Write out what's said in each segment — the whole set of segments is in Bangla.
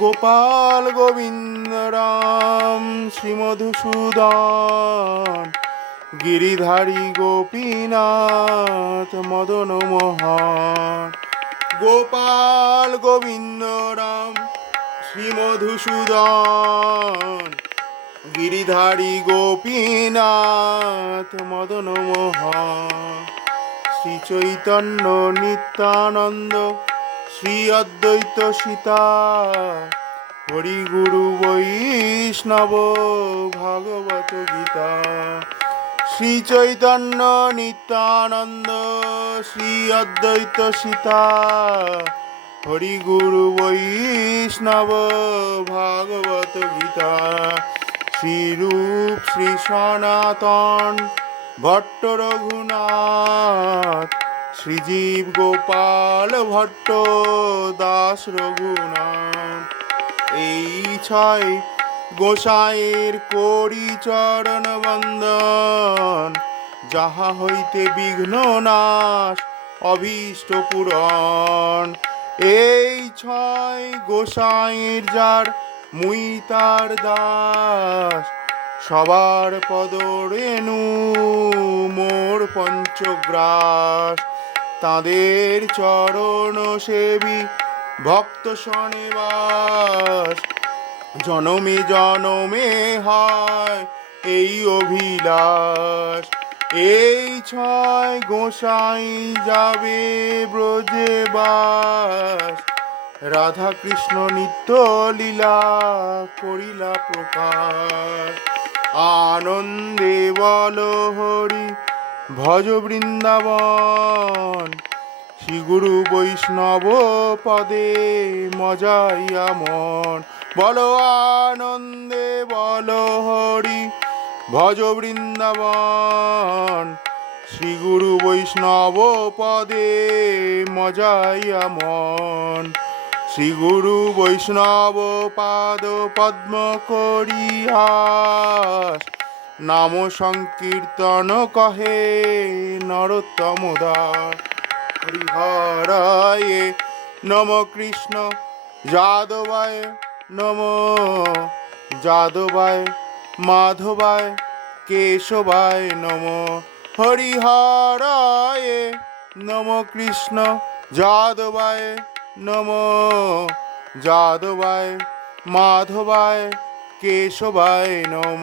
গোপাল গোবিন্দ রাম, শ্রীমধুসূদন, গিরিধারী গোপীনাথ মদন মোহন। গোপাল গোবিন্দ রাম, শ্রীমধুসূদন, গিরিধারী গোপীনাথ মদন মোহন। শ্রী চৈতন্য নিত্যানন্দ শ্রী অদ্বৈত সীতা হরি গুরু বৈষ্ণব ভাগবত গীতা, শ্রী চৈতন্য নিত্যানন্দ, শ্রী অদ্বৈত সীতা হরি গুরু বৈষ্ণব ভাগবত গীতা শ্রীরূপ শ্রী সনাতন ভট্ট রঘুনাথ শ্রীজীব গোপাল ভট্ট দাস রঘুনাথ। এই ছয় গোসাইয়ের করি চরণ বন্দন যাহা হইতে বিঘ্ন নাশ, অভীষ্ট পূরণ। এই ছয় গোসাইয়ের যার মুই তার দাস, সবার পদ রেণু মোর পঞ্চগ্রাস। তাদের চরণ সেবী ভক্ত শনিবাস জনমে জনমে হয় এই অভিলাষ। এই ছয় গোসাই যাবে ব্রজে বাস। রাধা কৃষ্ণ নিত্য লীলা করিলা প্রকাশ। আনন্দে বল হরি ভজ বৃন্দাবন শ্রী গুরু বৈষ্ণব পদে মজাইয়া মন। বলো আনন্দে, বলো হরি ভজ বৃন্দাবন শ্রী গুরু বৈষ্ণব পদে মজাইয়া মন। শ্রী গুরু বৈষ্ণব পাদ পদ্ম করিয়াস নাম সংকীর্তন কহে নরোত্তম দাস হরিহরায় নম কৃষ্ণ। যাদবায় নম। যাদবায় মাধবায় কেশবায় নম। হরিহরায় নম কৃষ্ণ। যাদবায় নম। যাদবায় মাধবায় কেশবায় নম।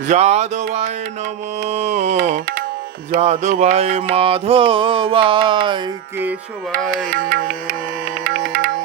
যাদবায় নম যাদবাই মাধবাই কেশবাই নম।